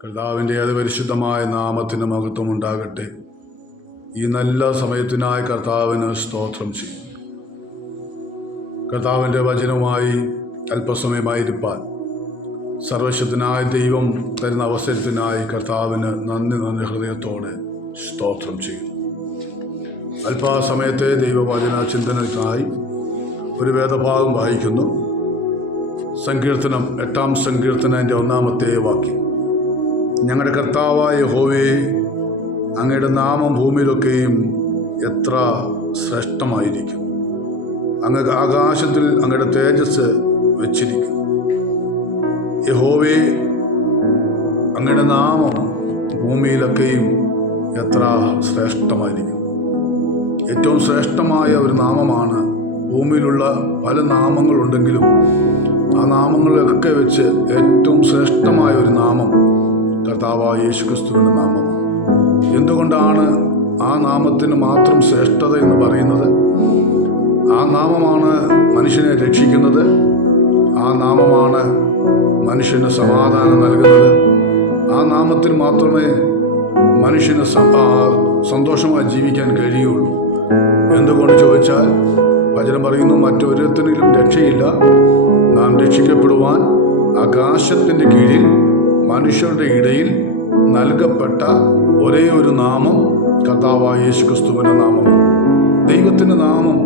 കർത്താവിൻ്റെ അതിപരിശുദ്ധമായ നാമത്തിന് മഹത്വം ഉണ്ടാകട്ടെ. ഈ നല്ല സമയത്തിനായി കർത്താവിന് സ്തോത്രം ചെയ്യും. കർത്താവിൻ്റെ വചനവുമായി അല്പസമയമായിരിക്കാൻ സർവശക്തനായ ദൈവം തരുന്ന അവസരത്തിനായി കർത്താവിന് നന്ദി ഹൃദയത്തോടെ സ്തോത്രം ചെയ്യും. അല്പസമയത്തെ ദൈവവചന ചിന്തനത്തിനായി ഒരു വേദഭാഗം വായിക്കുന്നു. സങ്കീർത്തനം 8-ാം സങ്കീർത്തനത്തിൻ്റെ 1-ാമത്തെ വാക്യം. ഞങ്ങളുടെ കർത്താവായ യഹോവേ, അങ്ങയുടെ നാമം ഭൂമിയിലൊക്കെയും എത്ര ശ്രേഷ്ഠമായിരിക്കും. അങ്ങ് ആകാശത്തിൽ അങ്ങയുടെ തേജസ് വെച്ചിരിക്കും. യഹോവേ, അങ്ങയുടെ നാമം ഭൂമിയിലൊക്കെയും എത്ര ശ്രേഷ്ഠമായിരിക്കും. ഏറ്റവും ശ്രേഷ്ഠമായ ഒരു നാമമാണ്. ഭൂമിയിലുള്ള പല നാമങ്ങളുണ്ടെങ്കിലും ആ നാമങ്ങളൊക്കെ വെച്ച് ഏറ്റവും ശ്രേഷ്ഠമായ ഒരു നാമം കർത്താവായ യേശുക്രിസ്തുവിൻ്റെ നാമമാണ്. എന്തുകൊണ്ടാണ് ആ നാമത്തിന് മാത്രം ശ്രേഷ്ഠത എന്ന് പറയുന്നത്? ആ നാമമാണ് മനുഷ്യനെ രക്ഷിക്കുന്നത്. ആ നാമമാണ് മനുഷ്യന് സമാധാനം നൽകുന്നത്. ആ നാമത്തിൽ മാത്രമേ മനുഷ്യന് സന്തോഷമായി ജീവിക്കാൻ കഴിയുള്ളൂ. എന്തുകൊണ്ട് ചോദിച്ചാൽ, വചനം പറയുന്നു, മറ്റൊരുത്തരിലും രക്ഷയില്ല. നാം രക്ഷിക്കപ്പെടുവാൻ ആകാശത്തിൻ്റെ കീഴിൽ മനുഷ്യരുടെ ഇടയിൽ നൽകപ്പെട്ട ഒരേ ഒരു നാമം കർത്താവായ യേശുക്രിസ്തുവിൻ്റെ നാമമാണ്. ദൈവത്തിൻ്റെ നാമം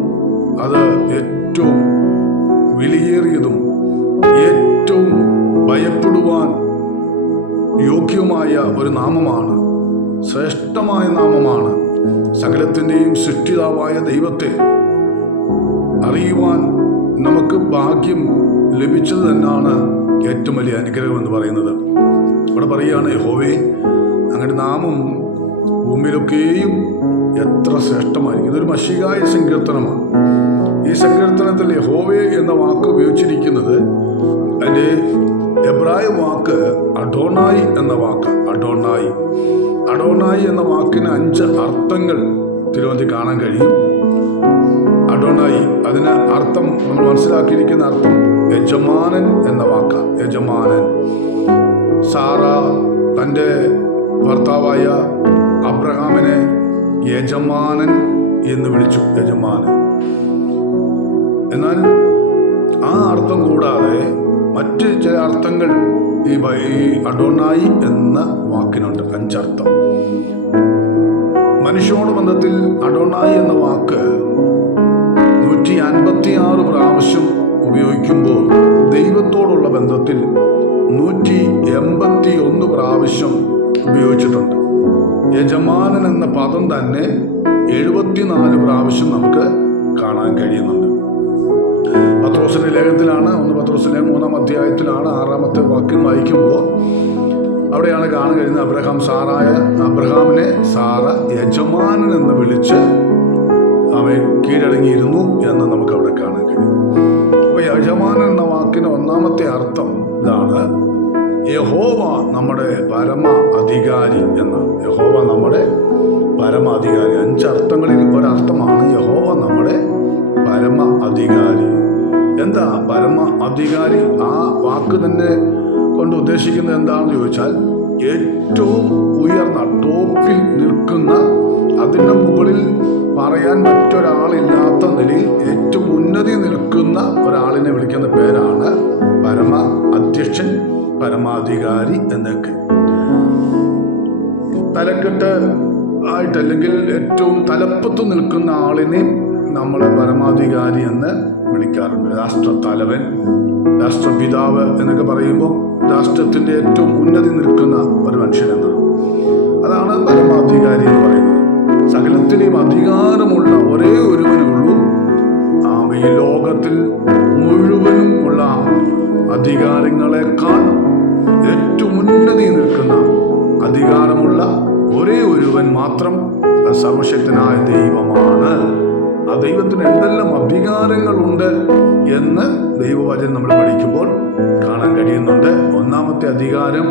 അത് ഏറ്റവും വിലയേറിയതും ഏറ്റവും ഭയപ്പെടുവാൻ യോഗ്യമായ ഒരു നാമമാണ്. ശ്രേഷ്ഠമായ നാമമാണ്. സകലത്തിൻ്റെയും സൃഷ്ടിതാവായ ദൈവത്തെ അറിയുവാൻ നമുക്ക് ഭാഗ്യം ലഭിച്ചത് തന്നെയാണ് ഏറ്റവും വലിയ അനുഗ്രഹം എന്ന് പറയുന്നത്. ഇവിടെ പറയുകയാണ്, യഹോവേ, അങ്ങയുടെ നാമം ഭൂമിയിലൊക്കെയും എത്ര ശ്രേഷ്ഠമായിരിക്കും. ഇതൊരു മശികായ സങ്കീർത്തനമാണ്. ഈ സങ്കീർത്തനത്തിൽ യഹോവേ എന്ന വാക്ക് ഉപയോഗിച്ചിരിക്കുന്നത് അതിൻ്റെ എബ്രായ വാക്ക് അഡോണായി എന്ന വാക്ക്. അഡോണായി എന്ന വാക്കിന് 5 അർത്ഥങ്ങൾ തിരുവനന്തപുരത്ത് കാണാൻ കഴിയും. അഡോണായി, അതിന് അർത്ഥം നമ്മൾ മനസ്സിലാക്കിയിരിക്കുന്ന അർത്ഥം യജമാനൻ എന്ന വാക്കാണ്. യജമാനൻ. സാറ തൻ്റെ ഭർത്താവായ അബ്രഹാമിനെ യജമാനൻ എന്ന് വിളിച്ചു. യജമാനൻ. എന്നാൽ ആ അർത്ഥം കൂടാതെ മറ്റ് ചില അർത്ഥങ്ങൾ ഈ അഡോണായി എന്ന വാക്കിനുണ്ട്. 5 അർത്ഥം. മനുഷ്യനോട് ബന്ധത്തിൽ അഡോണായി എന്ന വാക്ക് 156 പ്രാവശ്യം ഉപയോഗിക്കുമ്പോൾ ദൈവത്തോടുള്ള ബന്ധത്തിൽ 181 പ്രാവശ്യം ഉപയോഗിച്ചിട്ടുണ്ട്. യജമാനൻ എന്ന പദം തന്നെ 74 പ്രാവശ്യം നമുക്ക് കാണാൻ കഴിയുന്നുണ്ട്. പത്രോസിന്റെ ലേഖനത്തിലാണ്, 1 പത്രോസ് ലേഖനം 3-ാം അധ്യായത്തിലാണ് 6-ാമത്തെ വാക്യം വായിക്കുമ്പോൾ അവിടെയാണ് കാണാൻ കഴിയുന്നത്, അബ്രഹാമിനെ സാറ യജമാനൻ എന്ന് വിളിച്ച് അവൻ കീഴടങ്ങിയിരുന്നു എന്ന് നമുക്ക് അവിടെ കാണാൻ കഴിയും. അപ്പൊ യജമാനൻ എന്ന വാക്കിന് 1-ാമത്തെ അർത്ഥം ഇതാണ്, യഹോവ നമ്മുടെ പരമ അധികാരി എന്നാണ്. യഹോവ നമ്മുടെ പരമ അധികാരി. 5 അർത്ഥങ്ങളിൽ ഒരർത്ഥമാണ് യഹോവ നമ്മുടെ പരമ അധികാരി. എന്താ പരമ അധികാരി? ആ വാക്ക് തന്നെ കൊണ്ട് ഉദ്ദേശിക്കുന്നത് എന്താണെന്ന് ചോദിച്ചാൽ, ഏറ്റവും ഉയർന്ന ടോപ്പിൽ നിൽക്കുന്ന, അതിൻ്റെ മുകളിൽ പറയാൻ മറ്റൊരാളില്ലാത്ത നിലയിൽ ഏറ്റവും ഉന്നതി നിൽക്കുന്ന ഒരാളിനെ വിളിക്കുന്ന പേരാണ് പരമ അധ്യക്ഷൻ, പരമാധികാരി എന്നൊക്കെ. തലക്കെട്ട് ആയിട്ടല്ലെങ്കിൽ ഏറ്റവും തലപ്പത്ത് നിൽക്കുന്ന ആളിനെ നമ്മൾ പരമാധികാരി എന്ന് വിളിക്കാറുണ്ട്. രാഷ്ട്രത്തലവൻ, രാഷ്ട്രപിതാവ് എന്നൊക്കെ പറയുമ്പോൾ രാഷ്ട്രത്തിൻ്റെ ഏറ്റവും ഉന്നതി നിൽക്കുന്ന ഒരു മനുഷ്യനെന്നാണ്. അതാണ് പരമാധികാരി എന്ന് പറയുന്നത്. സകലത്തിലെയും അധികാരമുള്ള ഒരേ ഒരുവനേ ഉള്ളൂ. ഈ ലോകത്തിൽ മുഴുവനും ഉള്ള അധികാരങ്ങളെക്കാൾ ഏറ്റവും ഉന്നതി നിൽക്കുന്ന അധികാരമുള്ള ഒരേ ഒരുവൻ മാത്രം സർവശക്തനായ ദൈവമാണ്. ആ ദൈവത്തിന് എന്തെല്ലാം അധികാരങ്ങളുണ്ട് എന്ന് ദൈവവചനം നമ്മൾ പഠിക്കുമ്പോൾ കാണാൻ കഴിയുന്നുണ്ട്. 1-ാമത്തെ അധികാരം,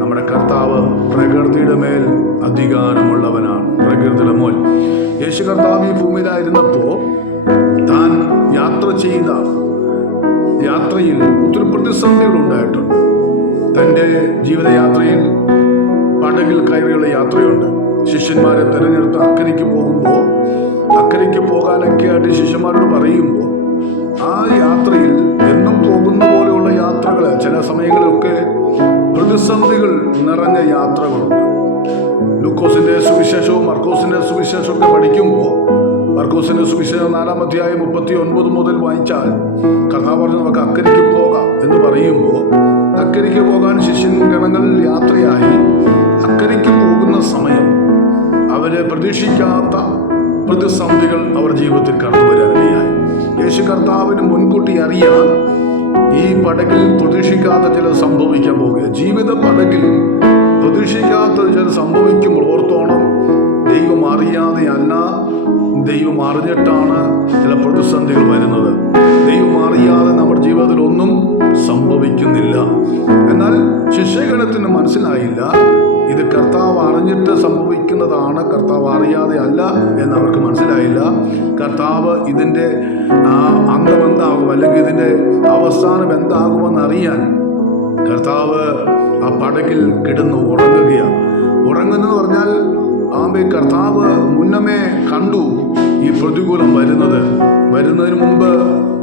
നമ്മുടെ കർത്താവ് പ്രകൃതിയുടെ മേൽ അധികാരമുള്ളവനാണ്. പ്രകൃതിയുടെ മേൽ യേശു കർത്താവ് ഈ ഭൂമിയിലായിരുന്നപ്പോൾ താൻ യാത്ര ചെയ്ത യാത്രയിൽ ഒത്തിരി പ്രതിസന്ധികൾ ഉണ്ടായിട്ടുണ്ട്. തൻ്റെ ജീവിതയാത്രയിൽ പടകിൽ കയറിയുള്ള യാത്രയുണ്ട്. ശിഷ്യന്മാരെ തിരഞ്ഞെടുത്ത് അക്കരയ്ക്ക് പോകുമ്പോൾ, അക്കരയ്ക്ക് പോകാനൊക്കെ ആയിട്ട് ശിഷ്യന്മാരോട് പറയുമ്പോൾ, ആ യാത്രയിൽ എന്നും പോകുന്ന പോലെയുള്ള യാത്രകൾ ചില സമയങ്ങളിലൊക്കെ പ്രതിസന്ധികൾ നിറഞ്ഞ യാത്രകളുണ്ട്. ലൂക്കോസിന്റെ സുവിശേഷവും മർക്കോസിന്റെ സുവിശേഷവും ഒക്കെ പഠിക്കുമ്പോൾ, മർക്കോസിന്റെ സുവിശേഷം 4-ാം അധ്യായം 39 മുതൽ വായിച്ചാൽ കർത്താവ് പറഞ്ഞു നമുക്ക് അക്കരയ്ക്ക് പോകാം എന്ന് പറയുമ്പോൾ, അക്കരയ്ക്ക് പോകാൻ ശിഷ്യൻ ഗണങ്ങൾ യാത്രയായി അക്കരയ്ക്ക് പോകുന്ന സമയം അവര് പ്രതീക്ഷിക്കാത്ത പ്രതിസന്ധികൾ അവർ ജീവിതത്തിൽ കടന്നു വരാനിടയായി. യേശു കർത്താവിന് മുൻകൂട്ടി അറിയാൻ ഈ പടകിൽ പ്രതീക്ഷിക്കാത്ത ചില സംഭവിക്കാൻ പോകുക. ജീവിത പടകിൽ പ്രതീക്ഷിക്കാത്ത ചില സംഭവിക്കുമ്പോൾ ഓർത്തോണം, ദൈവം അറിയാതെ അല്ല, ദൈവം അറിഞ്ഞിട്ടാണ് ചില പ്രതിസന്ധികൾ വരുന്നത്. ദൈവം അറിയാതെ നമ്മുടെ ജീവിതത്തിൽ ഒന്നും സംഭവിക്കുന്നില്ല. എന്നാൽ ശിഷ്യഗണത്തിന് മനസ്സിലായില്ല, ഇത് കർത്താവ് അറിഞ്ഞിട്ട് സംഭവിക്കുന്നതാണ്, കർത്താവ് അറിയാതെ അല്ല എന്നവർക്ക് മനസ്സിലായില്ല. കർത്താവ് ഇതിൻ്റെ അന്തം എന്താകും, അല്ലെങ്കിൽ ഇതിൻ്റെ അവസാനം എന്താകുമെന്ന് അറിയാൻ കർത്താവ് ആ പടകിൽ കിടന്ന് ഉറങ്ങുകയാണ്. ഉറങ്ങുന്നെന്ന് പറഞ്ഞാൽ കർത്താവ് മുന്നമേ കണ്ടു ഈ പ്രതികൂലം വരുന്നതിന് മുമ്പ്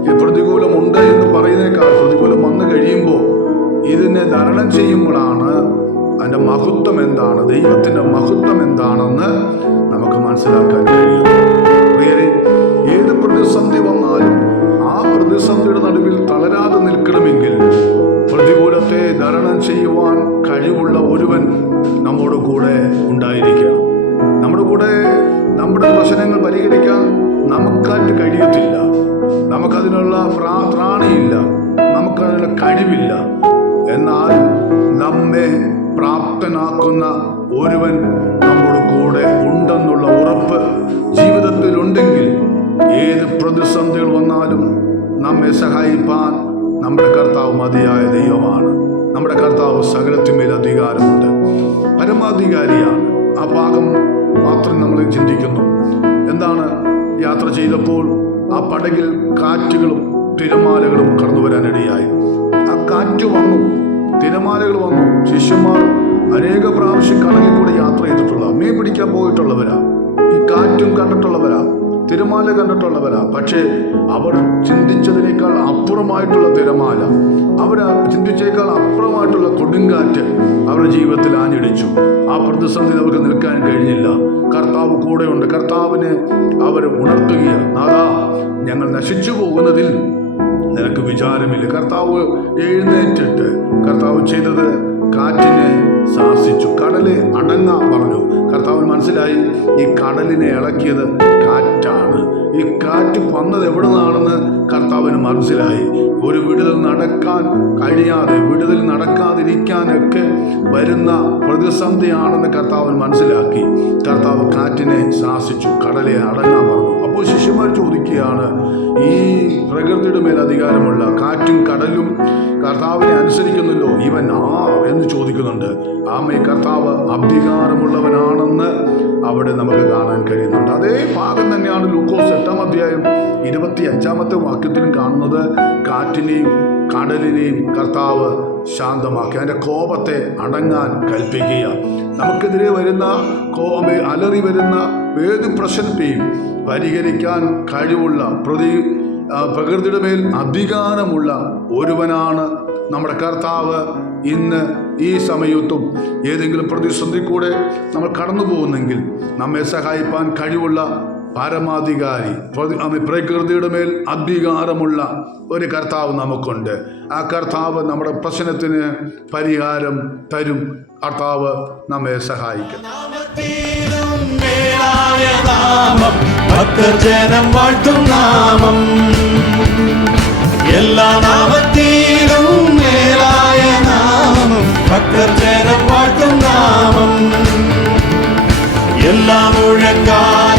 ഈ പ്രതികൂലമുണ്ട് എന്ന് പറയുന്നേക്കാൾ പ്രതികൂലം വന്നു കഴിയുമ്പോൾ ഇതിനെ തരണം ചെയ്യുമ്പോഴാണ് അതിൻ്റെ മഹത്വം എന്താണ്, ദൈവത്തിൻ്റെ മഹത്വം എന്താണെന്ന് നമുക്ക് മനസ്സിലാക്കാൻ കഴിയും. പ്രിയരെ, ഏത് പ്രതിസന്ധി വന്നാലും ആ പ്രതിസന്ധിയുടെ നടുവിൽ തളരാതെ നിൽക്കണമെങ്കിൽ പ്രതികൂലത്തെ തരണം ചെയ്യുവാൻ കഴിവുള്ള ഒരുവൻ നമ്മുടെ കൂടെ ഉണ്ടായിരിക്കണം. നമ്മുടെ കൂടെ നമ്മുടെ പ്രശ്നങ്ങൾ പരിഹരിക്കാൻ നമുക്കായിട്ട് കഴിയത്തില്ല, നമുക്കതിനുള്ള ത്രാണിയില്ല, നമുക്കതിനുള്ള കഴിവില്ല. എന്നാൽ നമ്മെ പ്രാപ്തനാക്കുന്ന ഒരുവൻ നമ്മുടെ കൂടെ ഉണ്ടെന്നുള്ള ഉറപ്പ് ജീവിതത്തിലുണ്ടെങ്കിൽ ഏത് പ്രതിസന്ധികൾ വന്നാലും നമ്മെ സഹായിപ്പാൻ നമ്മുടെ കർത്താവ് മതിയായ ദൈവമാണ്. നമ്മുടെ കർത്താവ് സകലത്തിന്മേൽ അധികാരമുണ്ട്, പരമാധികാരിയാണ്. ആ ഭാഗം മാത്രം നമ്മൾ ചിന്തിക്കുന്നു. എന്താണ്? യാത്ര ചെയ്തപ്പോൾ ആ പടകിൽ കാറ്റുകളും തിരമാലകളും കടന്നു വരാനിടയായി. ആ കാറ്റ് വന്നു, തിരമാലകൾ വന്നു. ശിഷ്യന്മാർ അനേക പ്രാവശ്യം കടലിൽ കൂടെ യാത്ര ചെയ്തിട്ടുള്ള, മീൻ പിടിക്കാൻ പോയിട്ടുള്ളവരാ, ഈ കാറ്റും കണ്ടിട്ടുള്ളവരാ, തിരമാല കണ്ടിട്ടുള്ളവരാ. പക്ഷേ അവർ ചിന്തിച്ചതിനേക്കാൾ അപ്പുറമായിട്ടുള്ള തിരമാല, അവർ ചിന്തിച്ചേക്കാൾ അപ്പുറമായിട്ടുള്ള കൊടുങ്കാറ്റ് അവരുടെ ജീവിതത്തിൽ ആഞ്ഞടിച്ചു. ആ പ്രതിസന്ധി അവർക്ക് നിൽക്കാൻ കഴിഞ്ഞില്ല. കർത്താവ് കൂടെയുണ്ട്. കർത്താവിനെ അവർ ഉണർത്തുകയാണ്. നാഥാ, ഞങ്ങൾ നശിച്ചു പോകുന്നതിൽ നിനക്ക് വിചാരമില്ല. കർത്താവ് എഴുന്നേറ്റിട്ട് കർത്താവ് ചെയ്തത് കാറ്റിനെ ശാസിച്ചു, കടലെ അടങ്ങാൻ പറഞ്ഞു. കർത്താവിന് മനസ്സിലായി ഈ കടലിനെ ഇളക്കിയത് കാറ്റാണ്. ഈ കാറ്റ് വന്നത് എവിടെ നിന്നാണെന്ന് കർത്താവിന് മനസ്സിലായി. ഒരു വിടുതൽ നടക്കാൻ കഴിയാതെ, വിടുതൽ നടക്കാതിരിക്കാനൊക്കെ വരുന്ന പ്രതിസന്ധിയാണെന്ന് കർത്താവിന് മനസ്സിലാക്കി. കർത്താവ് കാറ്റിനെ ശാസിച്ചു, കടലെ അടങ്ങാൻ പറഞ്ഞു. അപ്പോൾ ശിഷ്യന്മാർ ചോദിക്കുകയാണ്, ഈ പ്രകൃതിയുടെ മേൽ അധികാരമുള്ള കാറ്റും കടലും കർത്താവിനെ അനുസരിക്കുന്നല്ലോ, ഇവൻ എന്ന് ചോദിക്കുന്നുണ്ട്. ആമേ, കർത്താവ് അധികാരമുള്ളവനാണെന്ന് അവിടെ നമുക്ക് കാണാൻ കഴിയുന്നുണ്ട്. അതേ ഭാഗം തന്നെയാണ് ലൂക്കോസ് 8-ാം അധ്യായം 25-ാമത്തെ വാക്യത്തിലും കാണുന്നത്. കാറ്റിനെയും കടലിനെയും കർത്താവ് ശാന്തമാക്കി, അതിൻ്റെ കോപത്തെ അടങ്ങാൻ കൽപ്പിക്കുക. നമുക്കെതിരെ വരുന്ന അലറി വരുന്ന ഏത് പ്രശ്നത്തെയും പരിഹരിക്കാൻ കഴിവുള്ള പ്രകൃതിയുടെ മേൽ അധികാരമുള്ള ഒരുവനാണ് നമ്മുടെ കർത്താവ്. ഇന്ന് ഈ സമയത്തും ഏതെങ്കിലും പ്രതിസന്ധി കൂടെ നമ്മൾ കടന്നു പോകുന്നെങ്കിൽ നമ്മെ സഹായിപ്പാൻ കഴിവുള്ള പരമാധികാരി, പ്രകൃതിയുടെ മേൽ അധികാരമുള്ള ഒരു കർത്താവ് നമുക്കുണ്ട്. ആ കർത്താവ് നമ്മുടെ പ്രശ്നത്തിന് പരിഹാരം തരും. കർത്താവ് നമ്മെ സഹായിക്കും. ഭക്തജനം വാഴ്ത്തും നാമം, എല്ലാ നാമത്തിലും മേലായ നാമം, ഭക്തജനം വാഴ്ത്തും നാമം, എല്ലാ മുഴക്കാൽ